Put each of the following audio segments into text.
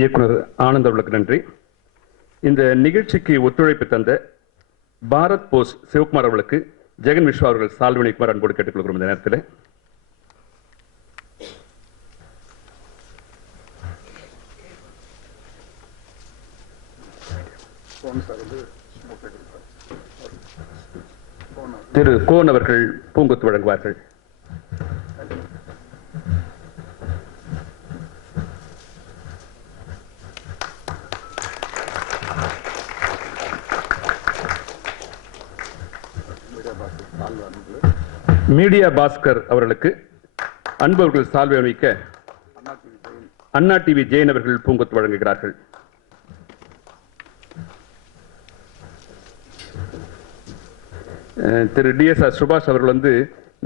இயக்குனர் ஆனந்த் அவர்களுக்கு நன்றி. இந்த நிகழ்ச்சிக்கு ஒத்துழைப்பு தந்த பாரத் போஸ் சிவகுமார் அவர்களுக்கு ஜெகன் விஸ்வா அவர்கள் சால்வனிக்குமார் அன்போடு கேட்டுக்கொள்கிறோம். இந்த நேரத்தில் திரு கோன் அவர்கள் பூங்கொத்து வழங்குவார்கள். மீடியா பாஸ்கர் அவர்களுக்கு அன்பவர்கள் சால்வை அணிவிக்க அண்ணா டிவி ஜெயின் அவர்கள் பூங்கொத்து வழங்குகிறார்கள். திரு DSR சுபாஷ் அவர்கள்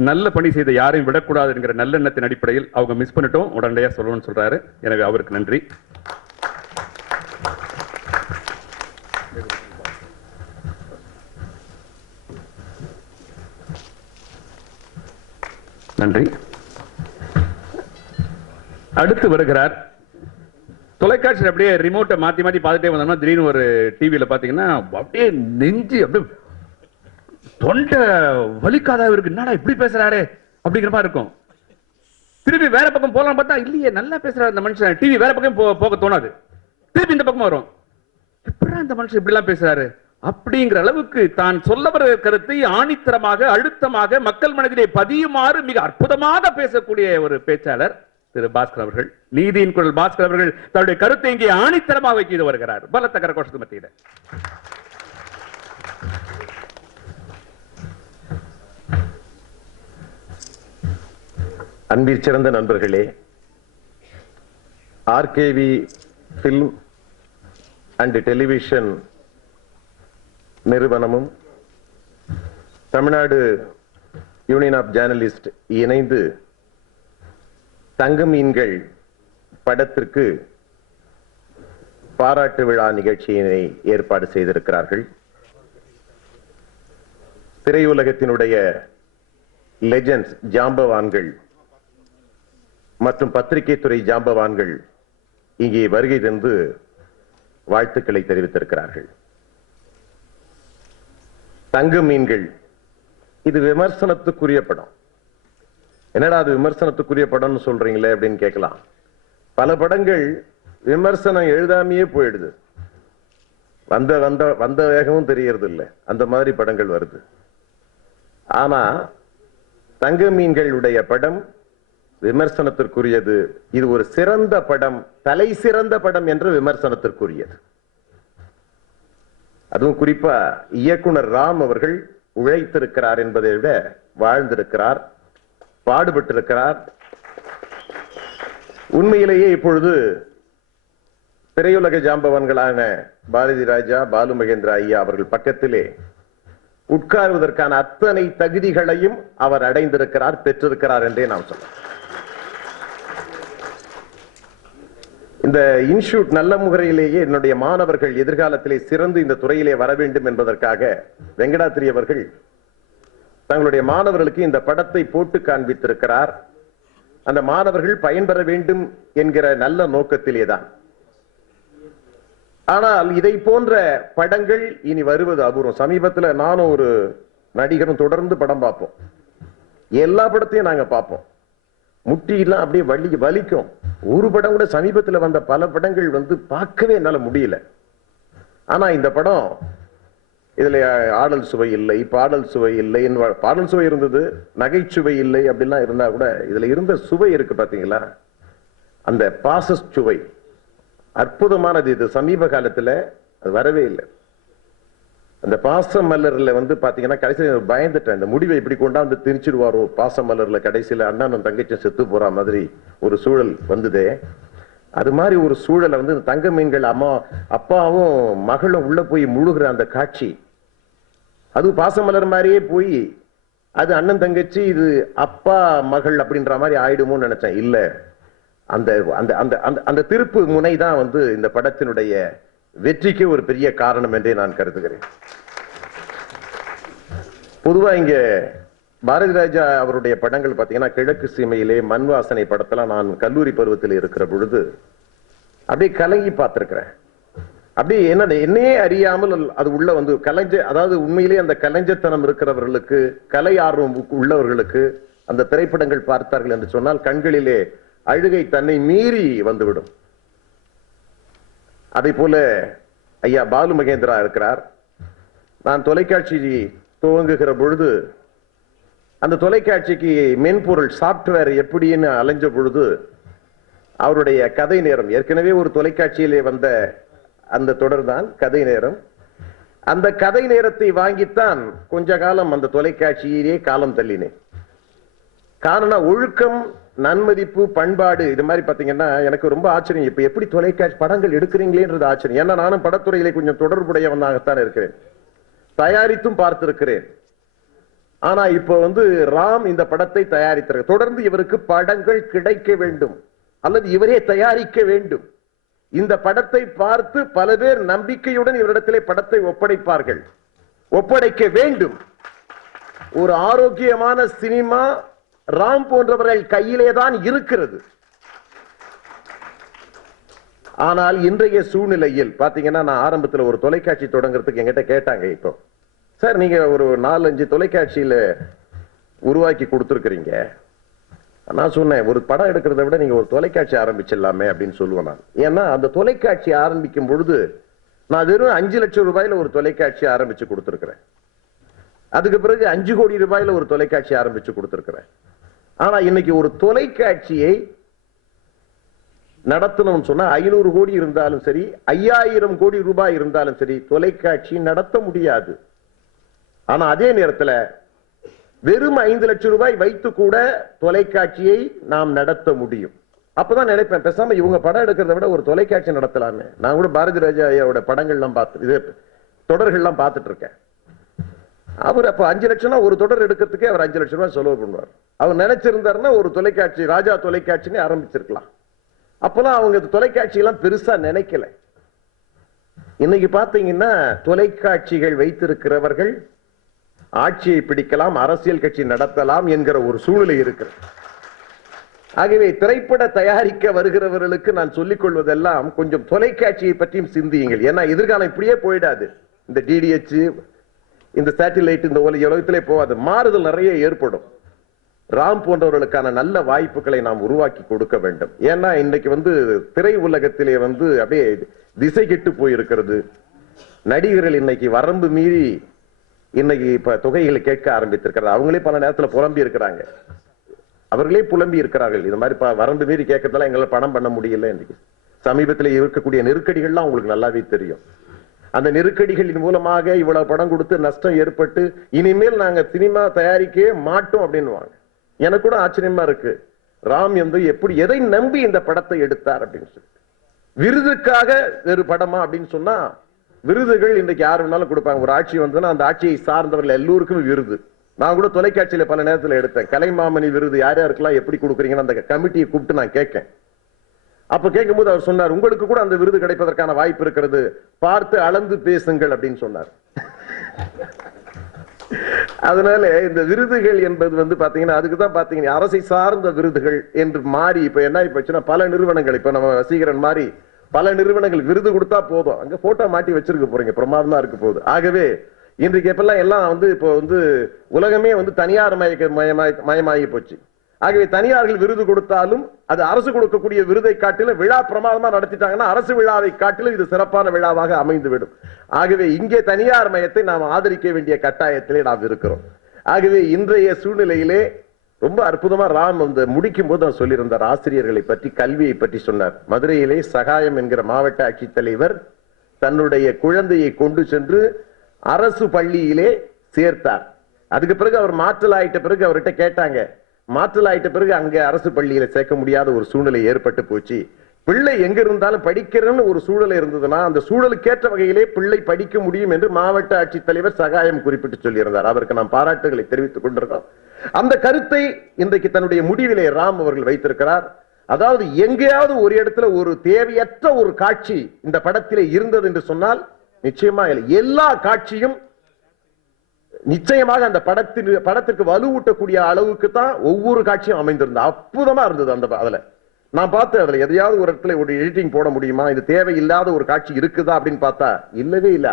நல்ல பணி செய்த யாரையும் விடக்கூடாது என்கிற நல்லெண்ணத்தின் அடிப்படையில் அவங்க மிஸ் பண்ணிட்டோம், உடனடியாக சொல்லணும்னு சொல்றாரு. எனவே அவருக்கு நன்றி. நன்றி. அடுத்து வருகிறார். தொலைக்காட்சியில் அப்படியே ரிமோட்டை மாத்தி மாத்தி பார்த்துட்டே வந்தோம்னா திடீர்னு ஒரு டிவியில பாத்தீங்கன்னா அப்படியே நெஞ்சு அப்படியே தொண்டை வலிக்காத இருக்கு, என்னடா இப்படி பேசுறாரு அப்படிங்கிற மாதிரி இருக்கும். திருப்பி வேற பக்கம் போலாம் பார்த்தா இல்லையே நல்லா பேசுறாரு அந்த மனுஷன், டிவி வேற பக்கம் போக தோணாது, திருப்பி இந்த பக்கம் வரும், எப்படா இந்த மனுஷன் இப்படி எல்லாம் பேசுறாரு அப்படிங்கிற அளவுக்கு தான் சொல்ல வர கருத்தை ஆணித்தரமாக அழுத்தமாக மக்கள் மனதிலே பதியுமாறு மிக அற்புதமாக பேசக்கூடிய ஒரு பேச்சாளர் திரு பாஸ்கர் அவர்கள். நீதியின் குரல் பாஸ்கர் அவர்கள் தன்னுடைய கருத்தை இங்கே ஆணித்தரமாக வைக்க வருகிறார். பலத்த கரகோஷத்து மத்தியில அன்பிற் சிறந்த நண்பர்களே, RKV பிலிம் அண்ட் டெலிவிஷன் நிறுவனமும் தமிழ்நாடு யூனியன் ஆஃப் ஜேர்னலிஸ்ட் இணைந்து தங்க மீன்கள் படத்திற்கு பாராட்டு விழா நிகழ்ச்சியினை ஏற்பாடு செய்திருக்கிறார்கள். திரையுலகத்தினுடைய லெஜெண்ட்ஸ் ஜாம்பவான்கள் மற்றும் பத்திரிகை துறை ஜாம்பவான்கள் இங்கே வருகை தந்து வாழ்த்துக்களை தெரிவித்திருக்கிறார்கள். தங்க மீன்கள் இது விமர்சனத்துக்குரிய படம். என்னடா அது விமர்சனத்துக்குரிய படம்னு சொல்றீங்களே அப்படின்னு கேட்கலாம். பல படங்கள் விமர்சனம் எழுதாமையே போயிடுது, வந்த வந்த வந்த வேகமும் தெரியறது இல்லை, அந்த மாதிரி படங்கள் வருது. ஆனா தங்க மீன்களுடைய படம் விமர்சனத்திற்குரியது. இது ஒரு சிறந்த படம், தலை சிறந்த படம் என்ற விமர்சனத்திற்குரியது. அதுவும் குறிப்பா இயக்குனர் ராம் அவர்கள் உழைத்திருக்கிறார் என்பதை விட வாழ்ந்திருக்கிறார், பாடுபட்டிருக்கிறார். உண்மையிலேயே இப்பொழுது திரையுலக ஜாம்பவான்களான பாரதி ராஜா, பாலு மகேந்திரா ஐயா அவர்கள் பக்கத்திலே உட்கார்வதற்கான அத்தனை தகுதிகளையும் அவர் அடைந்திருக்கிறார், பெற்றிருக்கிறார் என்றே நாம் சொல்லலாம். இந்த இன்ஸ்டிடியூட் நல்ல முறையிலேயே என்னுடைய மாணவர்கள் எதிர்காலத்திலே சிறந்து இந்த துறையிலே வர வேண்டும் என்பதற்காக வெங்கடாத்திரி அவர்கள் தங்களுடைய மாணவர்களுக்கு இந்த படத்தை போட்டு காண்பித்திருக்கிறார். அந்த மாணவர்கள் பயன்பெற வேண்டும் என்கிற நல்ல நோக்கத்திலேதான். ஆனால் இதை போன்ற படங்கள் இனி வருவது அபூர்வம். சமீபத்தில் நானும் ஒரு நடிகரும் தொடர்ந்து படம் பார்ப்போம், எல்லா படத்தையும் நாங்க பார்ப்போம், முட்டியெல்லாம் அப்படியே வலிக்கும். ஒரு படம் கூட சமீபத்தில் வந்த பல படங்கள் பார்க்கவே என்னால முடியல. ஆனா இந்த படம் இதுல ஆடல் சுவை இல்லை, பாடல் சுவை இல்லை, பாடல் சுவை இருந்தது, நகைச்சுவை இல்லை அப்படிலாம் இருந்தா கூட இதுல இருந்த சுவை இருக்கு பாத்தீங்களா, அந்த பாச சுவை அற்புதமானது. இது சமீப காலத்துல அது வரவே இல்லை. அந்த பாச மலர்ல பாத்தீங்கன்னா கடைசியில் பயந்துட்டேன், இந்த முடிவை இப்படி கொண்டாந்து திரிச்சிடுவாரோ, பாச மலர்ல கடைசியில அண்ணனும் தங்கச்சும் செத்து போற மாதிரி ஒரு சூழல் வந்ததே. அது மாதிரி ஒரு சூழலை தங்க மீன்கள் அப்பாவும் மகளும் உள்ள போய் முழுகிற அந்த காட்சி, அது பாசமலர் மாதிரியே போய் அது அண்ணன் தங்கச்சி, இது அப்பா மகள் அப்படின்ற மாதிரி ஆயிடுமோன்னு நினைச்சேன். இல்ல, அந்த அந்த அந்த அந்த திருப்பு முனை தான் இந்த படத்தினுடைய வெற்றிக்கு ஒரு பெரிய காரணம் என்றே நான் கருதுகிறேன். பொதுவா இங்க பாரதி ராஜா அவருடைய படங்கள் பாத்தீங்கன்னா கிழக்கு சீமையிலே, மண் வாசனை படத்துல நான் கல்லூரி பருவத்தில் இருக்கிற பொழுது அப்படியே கலங்கி பார்த்திருக்கிறேன். அப்படியே என்னையே அறியாமல் அது உள்ள வந்து அதாவது உண்மையிலேயே அந்த கலைஞத்தனம் இருக்கிறவர்களுக்கு, கலை ஆர்வம் உள்ளவர்களுக்கு அந்த திரைப்படங்கள் பார்த்தார்கள் என்று சொன்னால் கண்களிலே அழுகை தன்னை மீறி வந்துவிடும். அதே போல ஐயா பாலு மகேந்திரா இருக்கிறார். நான் தொலைக்காட்சி துவங்குகிற பொழுது அந்த தொலைக்காட்சிக்கு மென்பொருள் சாப்ட்வேர் எப்படின்னு அலைஞ்ச பொழுது அவருடைய கதை நேரம், ஏற்கனவே ஒரு தொலைக்காட்சியிலே வந்த அந்த தொடர் தான் கதை நேரம். அந்த கதை நேரத்தை வாங்கித்தான் கொஞ்ச காலம் அந்த தொலைக்காட்சியிலே காலம் தள்ளினேன். காரணம் ஒழுக்கம், நன்மதிப்பு, பண்பாடு. இது மாதிரி பாத்தீங்கன்னா எனக்கு ரொம்ப ஆச்சரியம். இப்ப எப்படி தொலைக்காட்சி படங்கள் எடுக்கிறீங்களேன்றது ஆச்சரியம். ஏன்னா நானும் படத்துறையிலே கொஞ்சம் தொடர்புடையவனாகத்தான் இருக்கிறேன், தயாரித்தும் பார்த்திருக்கிறேன். ஆனா இப்ப வந்து ராம் இந்த படத்தை தயாரித்தார். தொடர்ந்து இவருக்கு படங்கள் கிடைக்க வேண்டும் அல்லது இவரே தயாரிக்க வேண்டும். இந்த படத்தை பார்த்து பல பேர் நம்பிக்கையுடன் இவரிடத்திலே படத்தை ஒப்படைப்பார்கள், ஒப்படைக்க வேண்டும். ஒரு ஆரோக்கியமான சினிமா ராம் போன்றவர்கள் கையிலே தான் இருக்கிறது. ஆனால் இன்றைய சூழ்நிலையில் பாத்தீங்கன்னா, நான் ஆரம்பத்தில் ஒரு தொலைக்காட்சி தொடங்குறதுக்கு என்கிட்ட கேட்டாங்க, இப்போ சார் நீங்க ஒரு 4-5 தொலைக்காட்சியில உருவாக்கி கொடுத்துருக்கிறீங்க. நான் சொன்னேன், ஒரு படம் எடுக்கிறத விட நீங்க ஒரு தொலைக்காட்சி ஆரம்பிச்சிடலாமே அப்படின்னு சொல்லுவேன் நான். ஏன்னா அந்த தொலைக்காட்சி ஆரம்பிக்கும் பொழுது நான் வெறும் 5 லட்சம் ரூபாயில ஒரு தொலைக்காட்சி ஆரம்பிச்சு கொடுத்துருக்கிறேன். அதுக்கு பிறகு 5 கோடி ரூபாயில ஒரு தொலைக்காட்சி ஆரம்பிச்சு கொடுத்துருக்கிறேன். ஆனா இன்னைக்கு ஒரு தொலைக்காட்சியை நடத்தணும்னு சொன்னா 500 கோடி இருந்தாலும் சரி, 5000 கோடி ரூபாய் இருந்தாலும் சரி, தொலைக்காட்சி நடத்த முடியாது. ஆனா அதே நேரத்தில் வெறும் 5 லட்சம் ரூபாய் வைத்து கூட தொலைக்காட்சியை நாம் நடத்த முடியும். அப்பதான் நினைப்பேன், பேசாம இவங்க படம் எடுக்கிறத விட ஒரு தொலைக்காட்சி நடத்தலாமே. நான் கூட பாரதி ராஜா ஐயாவோட படங்கள்லாம் பார்த்து, இது தொடர்கள்லாம் பார்த்துட்டு இருக்கேன். அவர் அப்ப 5 லட்சம்னா ஒரு தொடர் எடுக்கிறதுக்கே அவர் 5 லட்சம் ரூபாய் செலவு பண்ணுவார். அவர் நினைச்சிருந்தாருன்னா ஒரு தொலைக்காட்சி, ராஜா தொலைக்காட்சின்னு ஆரம்பிச்சிருக்கலாம். அப்பெல்லாம் அவங்க தொலைக்காட்சி எல்லாம் பெருசா நினைக்கல. இன்னைக்கு பாத்தீங்கன்னா தொலைக்காட்சிகள் வைத்திருக்கிறவர்கள் ஆட்சியை பிடிக்கலாம், அரசியல் கட்சி நடத்தலாம் என்கிற ஒரு சூழ்நிலை இருக்கிறது. ஆகவே திரைப்பட தயாரிக்க வருகிறவர்களுக்கு நான் சொல்லிக் கொள்வதெல்லாம் கொஞ்சம் தொலைக்காட்சியை பற்றியும் சிந்தியுங்கள். ஏன்னா எதிர்காலம் இப்படியே போயிடாது. இந்த டிடிஎச், இந்த சேட்டிலைட், இந்த உலகத்திலே போகாது. மாறுதல் நிறைய ஏற்படும். ராம் போன்றவர்களுக்கான நல்ல வாய்ப்புகளை நாம் உருவாக்கி கொடுக்க வேண்டும். ஏன்னா இன்னைக்கு வந்து திரை உலகத்திலே வந்து அப்படியே திசை கெட்டு போயிருக்கிறது. நடிகர்கள் இன்னைக்கு வரம்பு மீறி இன்னைக்கு இப்ப தொகைகளை கேட்க ஆரம்பித்திருக்கிறார். அவங்களே பல நேரத்தில் புலம்பி இருக்கிறாங்க, அவர்களே புலம்பி இருக்கிறார்கள். இது மாதிரி வரம்பு மீறி கேட்கறதால எங்களால் பணம் பண்ண முடியல. இன்னைக்கு சமீபத்தில் இருக்கக்கூடிய நெருக்கடிகள்லாம் உங்களுக்கு நல்லாவே தெரியும். அந்த நெருக்கடிகளின் மூலமாக இவ்வளவு படம் கொடுத்து நஷ்டம் ஏற்பட்டு இனிமேல் நாங்க சினிமா தயாரிக்கவே மாட்டோம் அப்படின்னு. எனக்கு கூட ஆச்சரியமா இருக்கு, ராம் வந்து எப்படி எதை நம்பி இந்த படத்தை எடுத்தார் அப்படின்னு சொல்லி. விருதுக்காக வேறு படமா அப்படின்னு சொன்னா, விருதுகள் இன்றைக்கு யாரு வேணாலும் கொடுப்பாங்க. ஒரு ஆட்சி வந்ததுன்னா அந்த ஆட்சியை சார்ந்தவர்கள் எல்லோருக்கும் விருது. நான் கூட தொலைக்காட்சியில பல நேரத்தில் எடுத்தேன். கலைமாமணி விருது யார் யாருக்கெல்லாம் எப்படி கொடுக்குறீங்கன்னு அந்த கமிட்டியை கூப்பிட்டு நான் கேட்கேன். அப்ப கேட்கும் போது அவர் சொன்னார், உங்களுக்கு கூட அந்த விருது கிடைப்பதற்கான வாய்ப்பு இருக்கிறது, பார்த்து அளந்து பேசுங்கள் அப்படின்னு சொன்னார். அதனால இந்த விருதுகள் என்பது வந்து பாத்தீங்கன்னா, அதுக்குதான் பாத்தீங்கன்னா அரசை சார்ந்த விருதுகள் என்று மாறி இப்ப என்ன போச்சுன்னா, பல நிறுவனங்கள், இப்ப நம்ம வசீகரன் மாதிரி பல நிறுவனங்கள் விருது கொடுத்தா போதும், அங்க போட்டோ மாட்டி வச்சிருக்க போறீங்க, பிரமாதமா இருக்க போகுது. ஆகவே இன்றைக்கு எப்பெல்லாம் எல்லாம் வந்து இப்போ வந்து உலகமே வந்து தனியார் மயமாகி போச்சு. ஆகவே தனியார்கள் விருது கொடுத்தாலும் அது அரசு கொடுக்கக்கூடிய விருதை காட்டிலும் விழா பிரமாதமா நடத்திட்டாங்கன்னா அரசு விழாவை காட்டிலும் இது சிறப்பான விழாவாக அமைந்துவிடும். ஆகவே இங்கே தனியார் மயத்தை நாம் ஆதரிக்க வேண்டிய கட்டாயத்திலே நாம் இருக்கிறோம். ஆகவே இன்றைய சூழ்நிலையிலே ரொம்ப அற்புதமா ராம் வந்து முடிக்கும் போது அவர் சொல்லியிருந்தார், ஆசிரியர்களை பற்றி, கல்வியை பற்றி சொன்னார். மதுரையிலே சகாயம் என்கிற மாவட்ட ஆட்சித்தலைவர் தன்னுடைய குழந்தையை கொண்டு சென்று அரசு பள்ளியிலே சேர்த்தார். அதுக்கு பிறகு அவர் மாற்றல் ஆயிட்ட பிறகு அவர்கிட்ட கேட்டாங்க, மாற்றல் ஆயிட்ட பிறகு அங்க அரசு பள்ளியில சேர்க்க முடியாத ஒரு சூழ்நிலை ஏற்பட்டு போச்சு, பிள்ளை எங்க இருந்தாலும் படிக்கிறன்னு ஒரு சூழல் இருந்ததுன்னா அந்த சூழலுக்கேற்ற வகையிலே பிள்ளை படிக்க முடியும் என்று மாவட்ட ஆட்சித்தலைவர் சகாயம் குறிப்பிட்டு சொல்லியிருந்தார். அவருக்கு நாம் பாராட்டுகளை தெரிவித்துக் கொண்டிருக்கிறோம். அந்த கருத்தை இன்றைக்கு தன்னுடைய முடிவிலே ராம் அவர்கள் வைத்திருக்கிறார். அதாவது எங்கேயாவது ஒரு இடத்துல ஒரு தேவையற்ற ஒரு காட்சி இந்த படத்திலே இருந்தது என்று சொன்னால் நிச்சயமா எல்லா காட்சியும் நிச்சயமாக அந்த படத்திற்கு வலுவூட்டக்கூடிய அளவுக்கு தான் ஒவ்வொரு காட்சியும் அமைந்திருந்தது. அற்புதமா இருந்தது. அந்த அதுல நான் பார்த்தேன் அதுல எதையாவது ஒரு இடத்துல ஒரு எடிட்டிங் போட முடியுமா, இது தேவையில்லாத ஒரு காட்சி இருக்குதா அப்படின்னு பார்த்தா இல்லவே இல்ல.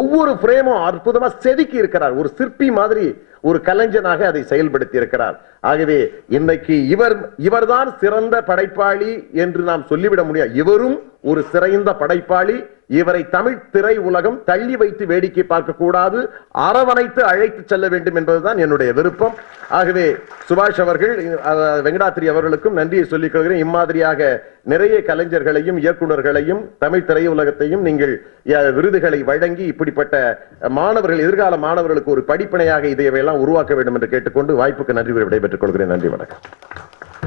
ஒவ்வொரு பிரேமும் அற்புதமா செதுக்கி இருக்கிறார். ஒரு சிற்பி மாதிரி ஒரு கலைஞனாக அதை செயல்படுத்தி இருக்கிறார். ஆகவே இன்னைக்கு இவர்தான் சிறந்த படைப்பாளி என்று நாம் சொல்லிவிட முடியாது. இவரும் ஒரு சிறந்த படைப்பாளி. இவரை தமிழ் திரை உலகம் தள்ளி வைத்து வேடிக்கை பார்க்க கூடாது, அரவணைத்து அழைத்து செல்ல வேண்டும் என்பதுதான் என்னுடைய விருப்பம். ஆகவே சுபாஷ் அவர்கள், வெங்கடாத்திரி அவர்களுக்கும் நன்றியை சொல்லிக் கொள்கிறேன். இம்மாதிரியாக நிறைய கலைஞர்களையும் இயக்குநர்களையும் தமிழ் திரையுலகத்தையும் நீங்கள் விருதுகளை வழங்கி இப்படிப்பட்ட மாணவர்கள், எதிர்கால மாணவர்களுக்கு ஒரு படிப்பினையாக இதையெல்லாம் உருவாக்க வேண்டும் என்று கேட்டுக்கொண்டு வாய்ப்புக்கு நன்றி விடைபெற்றுக் கொள்கிறேன். நன்றி, வணக்கம்.